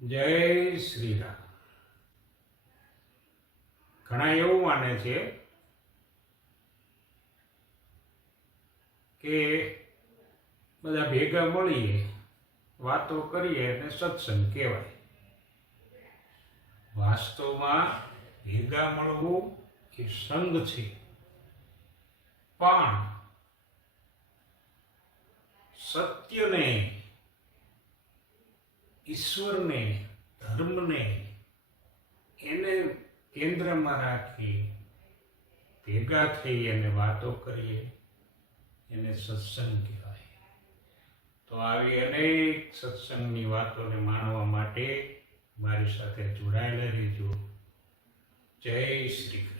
જય શ્રી રામ. ઘણા એવું માને છે કે બધા ભેગા મળીએ, વાતો કરીએ અને સત્સંગ કહેવાય. વાસ્તવમાં ભેગા મળવું એ સંગ છે, પણ સત્યને, ઈશ્વરને, ધર્મને એને કેન્દ્રમાં રાખી ભેગા થઈ અને વાતો કરીએ એને સત્સંગ કહેવાય. તો આવી અનેક સત્સંગની વાતોને માણવા માટે મારી સાથે જોડાયેલા રહેજો. જય શ્રી કૃષ્ણ.